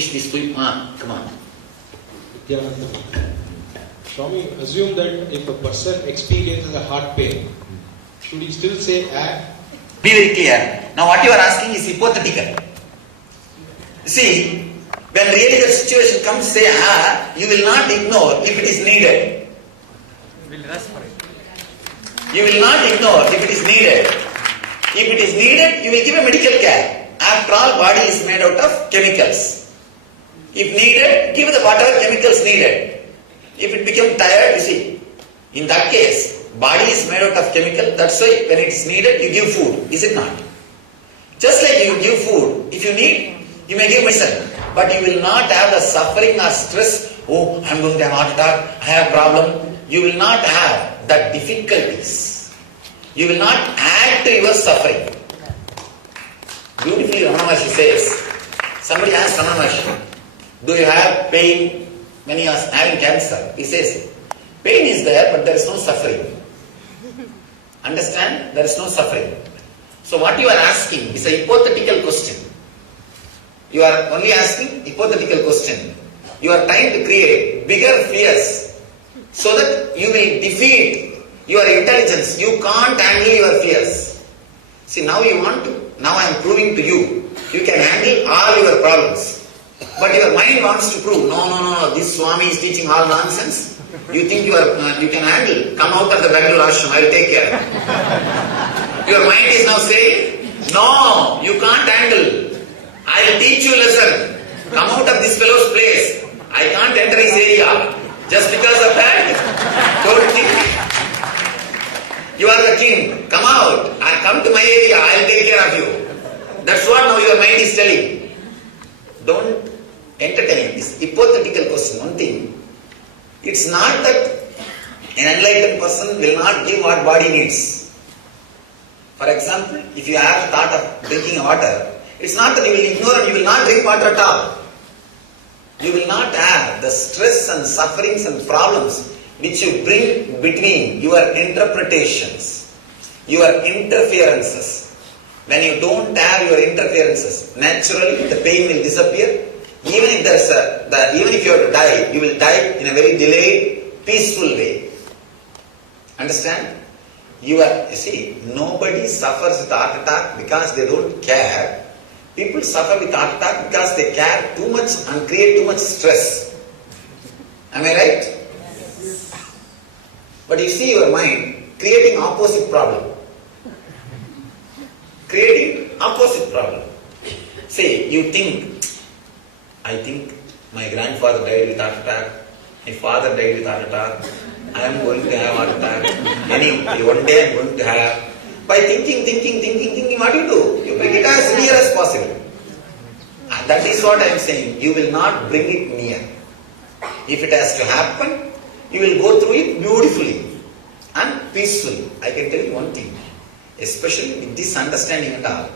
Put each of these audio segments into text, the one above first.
finish this poem. Come on. Swami, assume that if a person experiences a heart pain, should he still say Be very clear. Now what you are asking is hypothetical. See, when really the situation comes, say you will not ignore if it is needed. You will not ignore if it is needed. If it is needed, you will give a medical care. After all, body is made out of chemicals. If needed, give the whatever chemicals needed. If it becomes tired, you see, in that case, body is made out of chemical. That's why when it is needed, you give food. Is it not? Just like you give food, if you need, you may give medicine. But you will not have the suffering or stress. Oh, I am going to have a heart attack. I have a problem. You will not have the difficulties. You will not add to your suffering. Beautifully Ramana Maharshi says, somebody asked Ramana Maharshi, do you have pain when you are having cancer? He says, pain is there, but there is no suffering. Understand? There is no suffering. So what you are asking is a hypothetical question. You are only asking hypothetical question. You are trying to create bigger fears so that you will defeat your intelligence. You can't handle your fears. See, now you want to. Now I am proving to you, you can handle all your problems. But your mind wants to prove, no, this Swami is teaching all nonsense. You think you can handle. Come out of the Bangalore ashram, I will take care. Your mind is now saying, no, you can't handle. I will teach you a lesson. Come out of this fellow's place. I can't enter his area. Just because of that, don't think. You are the king. Come out. Come to my area. I will take care of you. That's what now your mind is telling. Don't entertain this hypothetical question. One thing. It's not that an enlightened person will not give what body needs. For example, if you have thought of drinking water, it's not that you will ignore and you will not drink water at all. You will not have the stress and sufferings and problems which you bring between your interpretations, your interferences. When you don't have your interferences, naturally the pain will disappear. Even if you have to die, you will die in a very delayed, peaceful way. Understand? You see, nobody suffers with heart attack because they don't care. People suffer with heart attack because they care too much and create too much stress. Am I right? Yes. But you see your mind creating opposite problem. Creating opposite problem. Say, you think, I think my grandfather died with heart attack, my father died with heart attack, I am going to have heart attack, one day I am going to have. By thinking, what do? You bring it as near as possible. And that is what I am saying. You will not bring it near. If it has to happen, you will go through it beautifully and peacefully. I can tell you one thing. Especially with this understanding and all,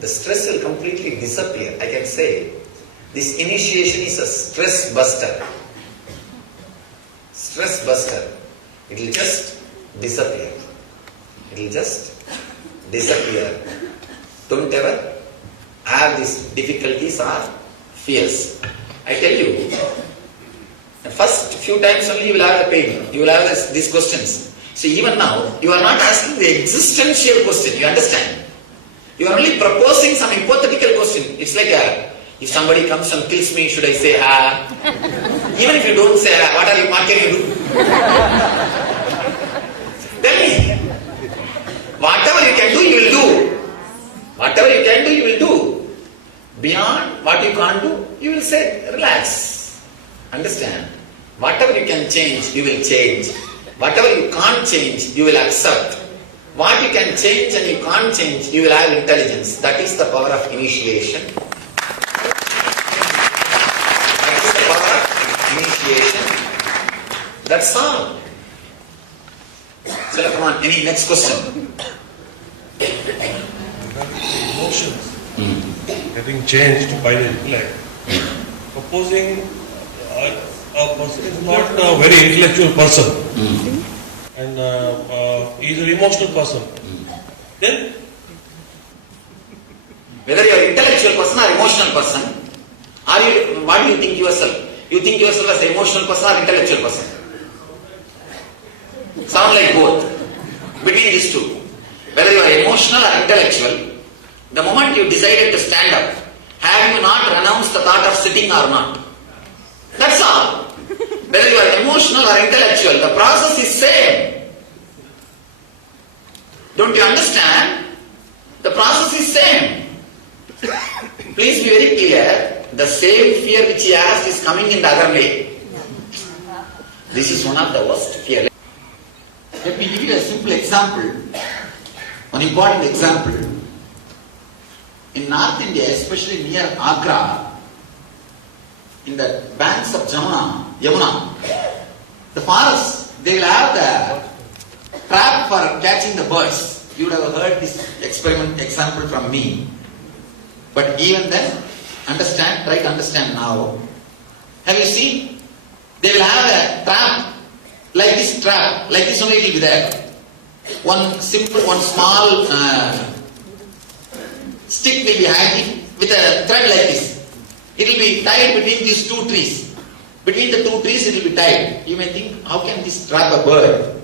the stress will completely disappear. I can say, this initiation is a stress buster. Stress buster. It will just disappear. It will just disappear. Don't ever have these difficulties or fears. I tell you, the first few times only you will have the pain. You will have these questions. So even now, you are not asking the existential question. You understand? You are only proposing some hypothetical question. It's like if somebody comes and kills me, should I say Even if you don't say what can you do? Tell me. Whatever you can do, you will do. Whatever you can do, you will do. Beyond what you can't do, you will say, relax. Understand? Whatever you can change, you will change. Whatever you can't change, you will accept. What you can change and you can't change, you will have intelligence. That is the power of initiation. That is the power of initiation. That's all. So come on, any next question? Emotions having changed by the intellect. Supposing a person is not a very intellectual person and he is an emotional person, then whether you are an intellectual person or emotional person, What do you think yourself? You think yourself as an emotional person or intellectual person? Sound like both. Between these two, whether you are emotional or intellectual, the moment you decided to stand up, have you not renounced the thought of sitting or not? That's all. Whether you are emotional or intellectual, the process is same. Don't you understand? The process is same. Please be very clear. The same fear which he asked is coming in the other way. This is one of the worst fear. Let me give you a simple example. One important example. In North India, especially near Agra, in the banks of Yamuna, the forests, they will have the trap for catching the birds. You would have heard this example from me. But even then, try to understand now. Have you seen? They will have a trap, like this only it will be there. One small stick will be hanging with a thread like this. It will be tied between these two trees. Between the two trees it will be tied. You may think, how can this trap a bird?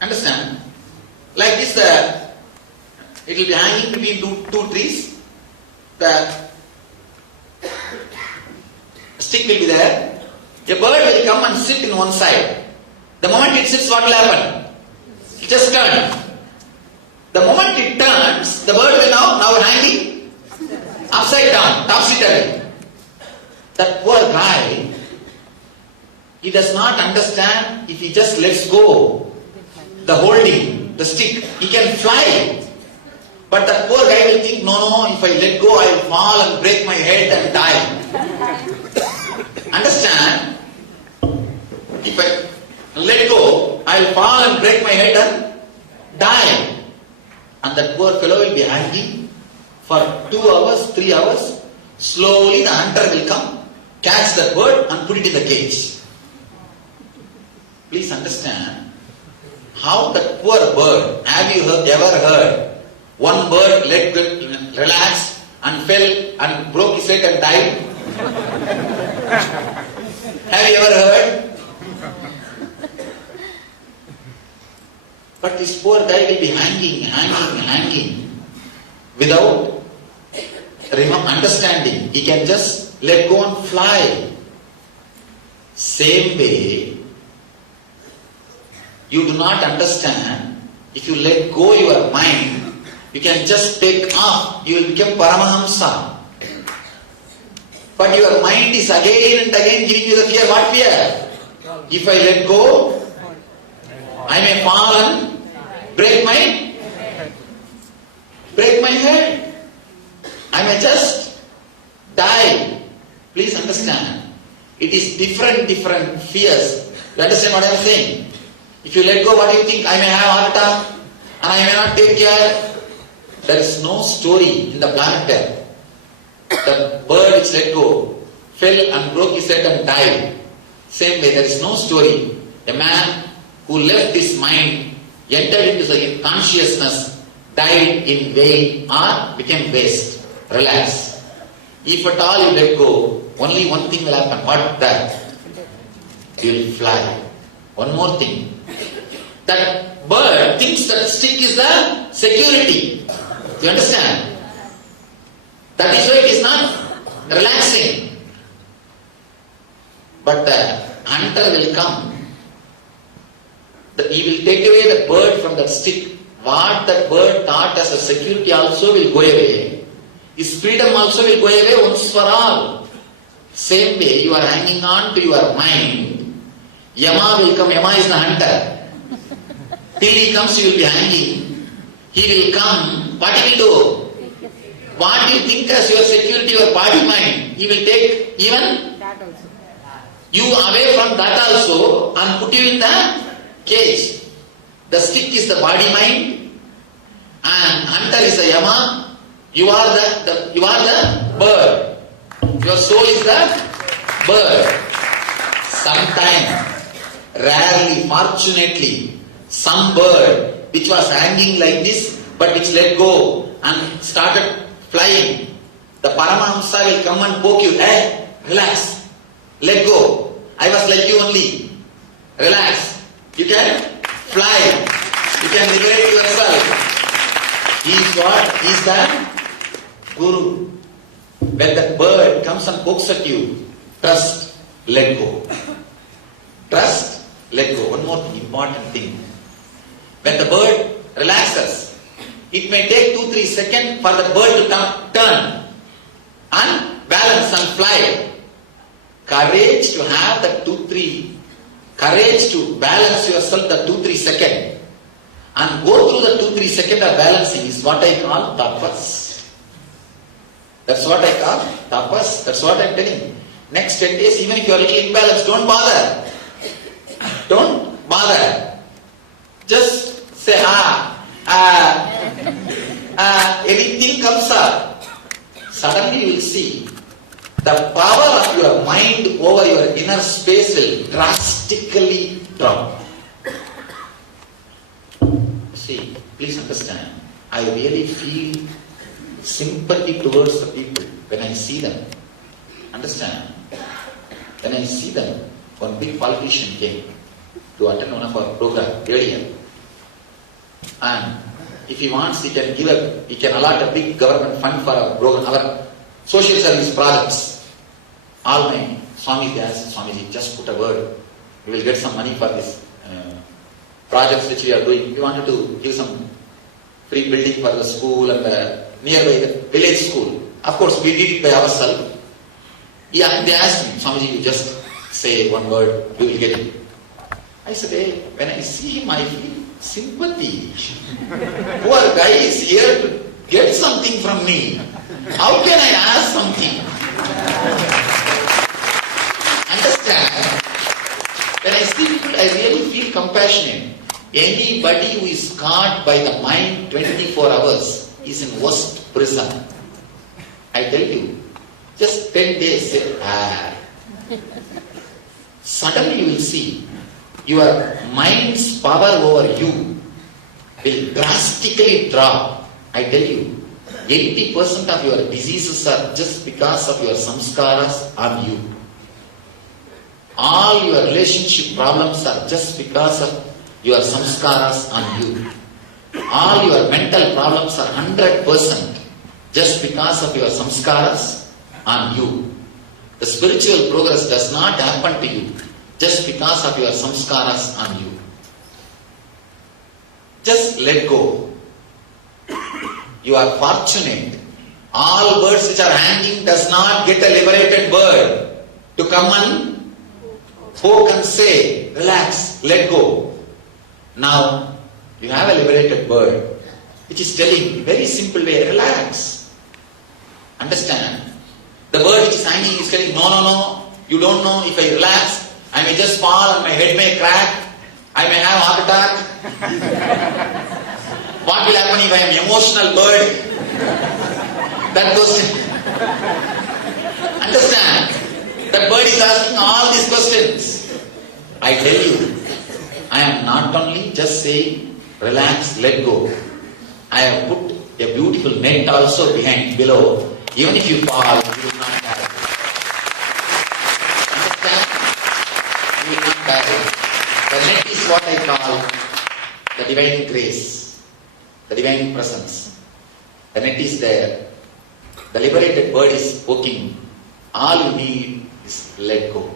Understand? Like this, it will be hanging between two trees. The stick will be there. A bird will come and sit in one side. The moment it sits, what will happen? It just turns. The moment it turns, the bird will now hanging upside down, topsy-turvy. That poor guy, he does not understand if he just lets go the holding, the stick, he can fly. But that poor guy will think, no, if I let go, I will fall and break my head and die. Understand? If I let go, I will fall and break my head and die. And that poor fellow will be hanging for 2 hours, 3 hours. Slowly the hunter will come, catch that bird and put it in the cage. Please understand how that poor bird, have you ever heard one bird relaxed and fell and broke his head and died? Have you ever heard? But this poor guy will be hanging without understanding. He can just let go and fly. Same way, you do not understand. If you let go your mind, you can just take off. You will become Paramahamsa. But your mind is again and again giving you the fear. What fear? If I let go, I may fall and break my head. I may just die. Please understand. It is different fears. You understand what I am saying? If you let go, what do you think? I may have heart attack and I may not take care. There is no story in the planet Earth. The bird which let go fell and broke his head and died. Same way, there is no story. A man who left his mind, entered into the consciousness, died in vain or became waste. Relax. If at all you let go, only one thing will happen. What? That? You will fly. One more thing. That bird thinks that stick is the security. You understand? That is why it is not relaxing. But the hunter will come. He will take away the bird from that stick. What that bird thought as a security also will go away. His freedom also will go away once for all. Same way, you are hanging on to your mind. Yama will come. Yama is the hunter. Till he comes, you will be hanging. He will come. What he will do? What you think as your security, your body mind, he will take even you away from that also and put you in the cage. The stick is the body mind and hunter is the Yama. You are the bird. Your soul is the bird. Sometimes, rarely, fortunately, some bird which was hanging like this, but which let go and started flying. The Paramahamsa will come and poke you. Hey, relax. Let go. I was like you only. Relax. You can fly. You can liberate yourself. He is what? He is the Guru. When that bird comes and pokes at you, trust, let go. Trust, let go. One more important thing. When the bird relaxes, it may take 2-3 seconds for the bird to turn and balance and fly. Courage to have that 2-3, courage to balance yourself the 2-3 seconds and go through the 2-3 seconds of balancing is what I call tapas. That's what I call tapas. That's what I'm telling. Next 10 days, even if you are a little imbalanced, don't bother. Don't bother. Just say, anything comes up. Suddenly you will see the power of your mind over your inner space will drastically drop. See, please understand, I really feel sympathy towards the people when I see them. Understand? When I see them, one big politician came to attend one of our programs earlier. And if he wants, he can allot a big government fund for our program, our social service projects. All my Swamis, they asked, Swamiji, just put a word. We will get some money for this projects which we are doing. We wanted to give some free building for the school and the nearby the village school. Of course, we did it by ourselves. Yeah, they asked me, Swamiji, you just say one word, we will get it. I said, hey, when I see him, I feel sympathy. Poor guy is here to get something from me. How can I ask something? Understand? When I see people, I really feel compassionate. Anybody who is caught by the mind 24 hours is in worst prison. I tell you, just 10 days, say, Suddenly you will see your mind's power over you will drastically drop. I tell you, 80% of your diseases are just because of your samskaras on you. All your relationship problems are just because of your samskaras on you. All your mental problems are 100% just because of your samskaras on you. The spiritual progress does not happen to you just because of your samskaras on you. Just let go. You are fortunate. All birds which are hanging does not get a liberated bird to come and poke and say, relax, let go. Now, you have a liberated bird which is telling, very simple way, relax. Understand? The bird which is hanging is telling, no, you don't know, if I relax, I may just fall and my head may crack, I may have a heart attack. What will happen if I am an emotional bird? That question. Understand? That bird is asking all these questions. I tell you, I am not only just saying, relax, let go. I have put a beautiful net also below. Even if you fall, you will not die. Understand? You will not die. The net is what I call the divine grace, the divine presence. The net is there. The liberated bird is poking. All you need is let go.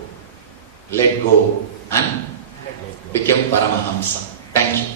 Let go and become Paramahamsa. Thank you.